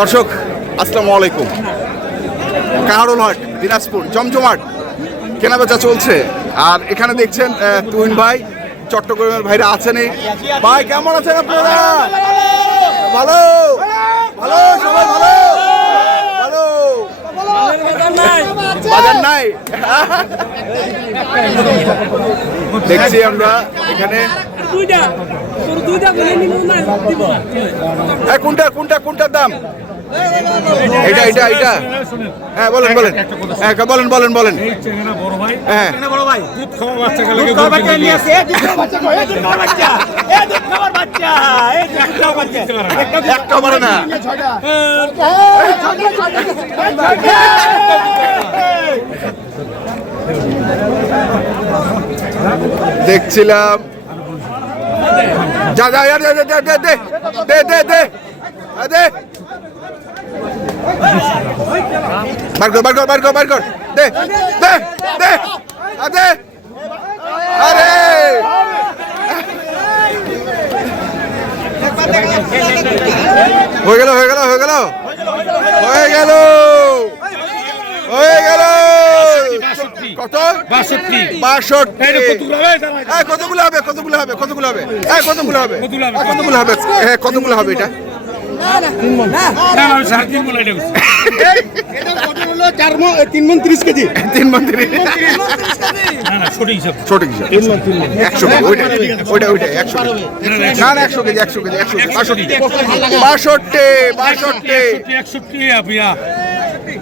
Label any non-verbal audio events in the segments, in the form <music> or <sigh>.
দর্শক আসসালামু আলাইকুম কাহারুল হাট দিনাজপুর জমজমাট কেনাবেচা চলছে আর এখানে দেখছেন তুহিন ভাই চট্টগ্রামের ভাইরা আছেন ভাই কেমন আছেন আপনারা ভালো ভালো সবাই ভালো ভালো বাজার নাই দেখছি আমরা এখানে হ্যাঁ কোনটা কোনটা কোনটার দাম এটা এটা এটা হ্যাঁ বলেন বলেন হ্যাঁ বলেন বলেন বলেন হ্যাঁ দেখছিলাম যা যা দে দে দে দে দে দে দে দে বার কর বার কর বার কর বার কর দে দে দে আদে আরে হয়ে গেল হয়ে গেল হয়ে গেল হয়ে গেল কত বাষট্টি বাষট্টি কতগুলো হবে কতগুলো হবে কতগুলো হবে হ্যাঁ কতগুলো হবে কতগুলো হবে হ্যাঁ কতগুলো হবে এটা তিন মন ত্রিশ কেজি তিন মন ত্রিশ সঠিক হিসাব ওইটা ওইটা একশো না একশো কেজি একশো কেজি একশো কেজি বাষট্টি বাষট্টি বাষট্টি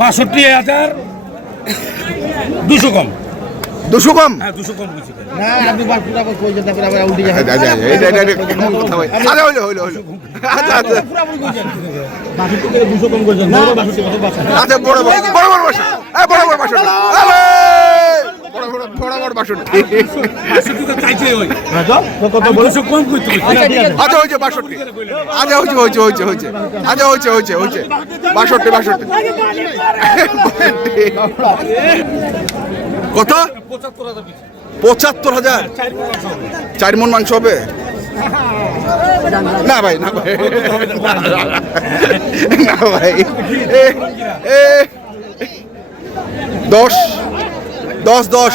বাষট্টি হাজার দুশো কম দুশো কম আচ্ছা বড় বড় বড় বড় বড় বড় বড় আচ্ছা বাষট্টি বাষট্টি বাষট্টি কত পঁচাত্তর হাজার চার মন মাংস হবে না ভাই না ভাই না ভাই দশ দশ দশ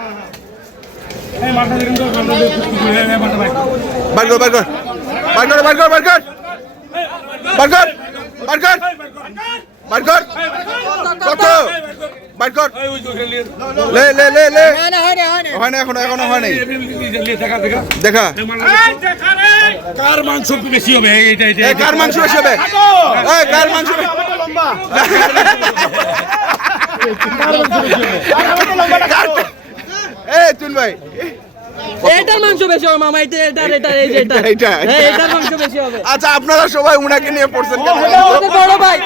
বার কর বার কর দেখা কার মাংস বেশি হবে কার মাংস বেশি হবে কার মাংস লম্বা এ তুন ভাই এটার মাংস বেশি হবে মামা এটা এটা এটা এটা এটা এটার মাংস বেশি হবে আচ্ছা আপনারা সবাই উনাকে নিয়ে পড়ছেন কেন বড় ভাই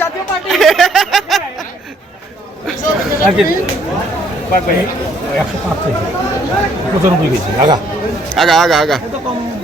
জাতীয় হ্যাঁ? পার্টি আগা আগা আগা আগা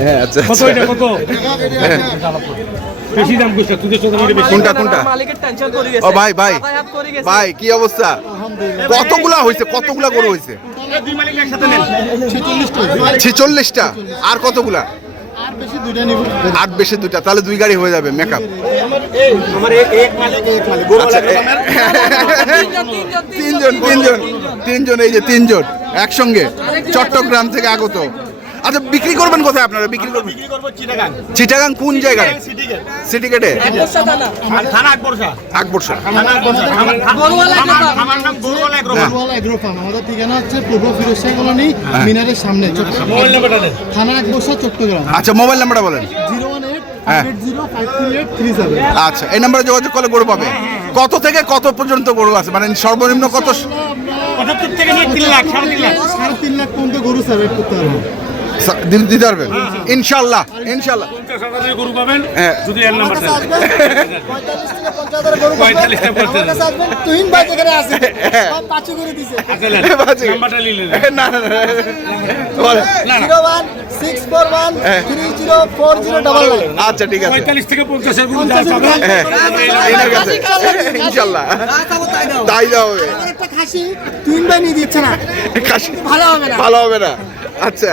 হ্যাঁ অবস্থা কতগুলা কতগুলা গরু আর কতগুলা আট বেশি দুটা তাহলে দুই গাড়ি হয়ে যাবে মেকআপ আচ্ছা, তিনজন তিনজন তিনজন এই যে তিনজন একসঙ্গে চট্টগ্রাম থেকে আগত আচ্ছা বিক্রি করবেন কোথায় আপনারা বিক্রি করবেন বিক্রি করব চিটাগাং চিটাগাং কোন জায়গায় সিটি গেটে আকবরশা আকবরশা আকবরশা থানা আমার আমার নাম নাম হ্যাঁ। আমাদের ঠিকানা হচ্ছে পূর্ব ফিরোজশাহ কলোনি হ্যাঁ। মিনারের সামনে মোবাইল থানা আকবরশা চট্টগ্রাম আচ্ছা মোবাইল নাম্বারটা বলেন জিরো হ্যাঁ। আচ্ছা এই নাম্বারে যোগাযোগ করলে গরু পাবে কত থেকে কত পর্যন্ত গরু আছে মানে সর্বনিম্ন কত পঁচাত্তর থেকে তিন লাখ সাড়ে তিন লাখ সাড়ে তিন লাখ পর্যন্ত গরু সার্ভে করতে হবে দিতে পারবেন হ্যাঁ, হ্যাঁ। ইনশাল্লাহ ইনশাল্লাহ হ্যাঁ। আচ্ছা ঠিক আছে ইনশাল্লাহ তাই হবে খাসি তুই দিচ্ছে না ভালো হবে ভালো হবে না আচ্ছা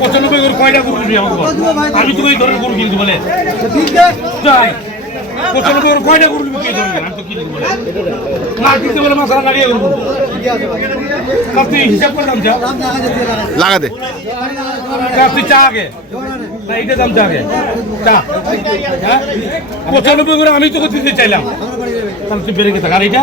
পঁচানব্বই করে কয়টা গরু কিনবি আমি তোকে এই ধরনের গরু কিনতে বলে পঁচানব্বই কয়টা গরু কিনবি কে আমি তো কিনতে বলে না কিনতে বলে লাগিয়ে গরু তুই হিসাব করে দাম চা লাগা দে তুই চা আগে এইটা দাম চা আগে চা হ্যাঁ? পঁচানব্বই আমি তোকে দিতে চাইলাম তাহলে তুই বেড়ে গেছে আর এইটা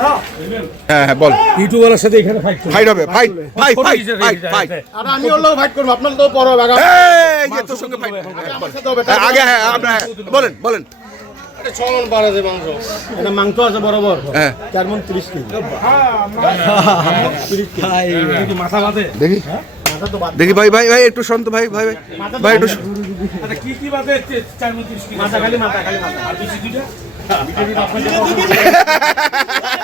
হ্যাঁ হ্যাঁ বল ইউটিউবারের সাথে এখানে ফাইট ফাইট হবে ফাইট ফাইট ফাইট ফাইট আর আমি ওর ফাইট করব আপনার তো বড় বাগা এই যে তোর সঙ্গে ফাইট হ্যাঁ, আগে হ্যাঁ বলেন বলেন মাংস মাংস আছে বরাবর হ্যাঁ। দেখি হ্যাঁ? দেখি ভাই ভাই ভাই একটু শান্ত ভাই ভাই ভাই ভাই একটু আচ্ছা, কি কি চার <laughs>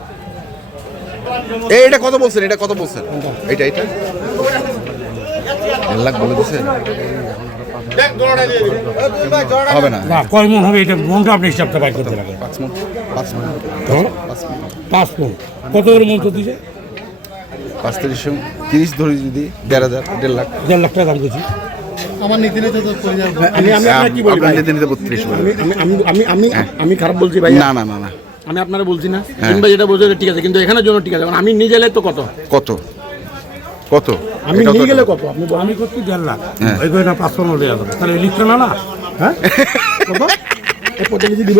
এটা কত বলছেন এটা কত বলছেন এটা এটা দেড় লাখ বলে দিছে হবে না কয় মন হবে এটা মনটা আপনি হিসাবটা বাইর করতে লাগবে পাঁচ মন পাঁচ মন পাঁচ মন কত করে মন চলতে দিছে পাঁচ তিরিশ তিরিশ ধরে যদি দেড় হাজার দেড় লাখ দেড় লাখ টাকা দাম করছি আমার নীতি নিতে তো আমি আমি আমি আমি আমি হ্যাঁ। খারাপ বলছি ভাই না না না না আমি আপনারা বলছি না কিংবা হ্যাঁ। যেটা বলছে ঠিক আছে কিন্তু এখানের জন্য ঠিক আছে আমি নিজে গেলে তো কত কত কত আমি নিয়ে গেলে কত আপনি আমি করছি দেড় লাখ হ্যাঁ। ওই করে না পাঁচশো নেওয়া যাবে তাহলে ইলেকট্রন না হ্যাঁ <laughs> কত দিব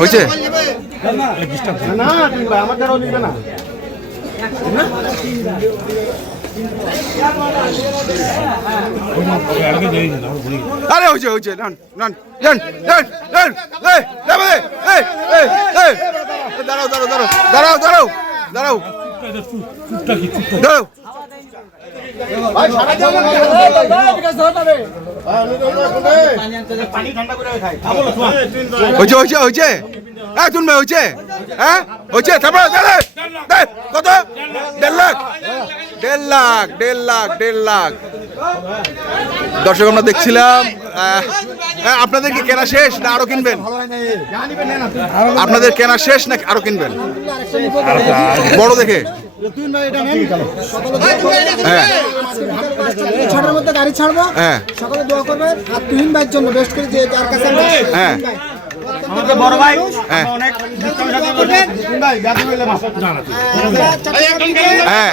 হয়েছে আরে হয়েছে হয়েছে নান নান নান নান নান এই এই এই এই দাঁড়াও দাঁড়াও দাঁড়াও দাঁড়াও দাঁড়াও দাঁড়াও দাঁড়াও ভাই সারা যাবে হয়েছে হ্যাঁ হয়েছে হ্যাঁ হয়েছে কত দেড় লাখ লাখ দেড় লাখ লাখ দর্শক আমরা দেখছিলাম আপনাদের কি কেনা শেষ না আরো কিনবেন আপনাদের কেনা শেষ না আরো কিনবেন বড় দেখে ছটার মধ্যে গাড়ি ছাড়বো সকালে দোয়া করবেন আর তুহিন ভাইয়ের জন্য বেস্ট করে যে তার কাছে হ্যাঁ আমাদের বড় ভাই অনেক হ্যাঁ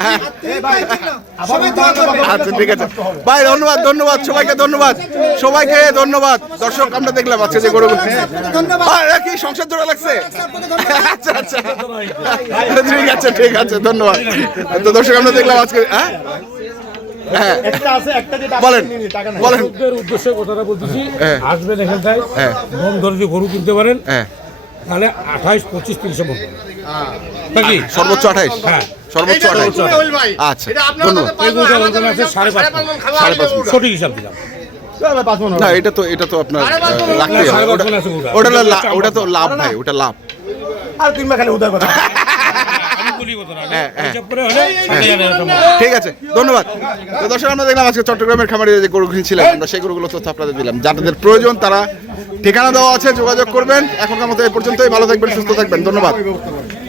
আচ্ছা ঠিক আছে ভাই ধন্যবাদ ধন্যবাদ সবাইকে ধন্যবাদ সবাইকে ধন্যবাদ দর্শক আমরা দেখলাম আজকে যে গরু কি সংসার ধরা লাগছে আচ্ছা আচ্ছা ঠিক আছে ঠিক আছে ধন্যবাদ তো দর্শক আমরা দেখলাম আজকে হ্যাঁ, হ্যাঁ। বলেন হ্যাঁ। হ্যাঁ। কিনতে পারেন তাহলে আঠাইশ পঁচিশ তিনশো নাকি সর্বোচ্চ আঠাইশ হ্যাঁ সর্বোচ্চ আঠাশ আচ্ছা ধন্যবাদ সাড়ে পাঁচ সঠিক না এটা তো এটা তো আপনার লাগতেই হবে ওটা ওটা তো লাভ ভাই ওটা লাভ আর কিংবা খালি উদার কথা হ্যাঁ, হ্যাঁ। ঠিক আছে ধন্যবাদ তো দর্শক আমরা দেখলাম আজকে চট্টগ্রামের খামারে যে গরু কিনছিলাম আমরা সেই গরুগুলো তথ্য আপনাদের দিলাম যাদের প্রয়োজন তারা ঠিকানা দেওয়া আছে যোগাযোগ করবেন এখনকার মতো এই পর্যন্তই ভালো থাকবেন সুস্থ থাকবেন ধন্যবাদ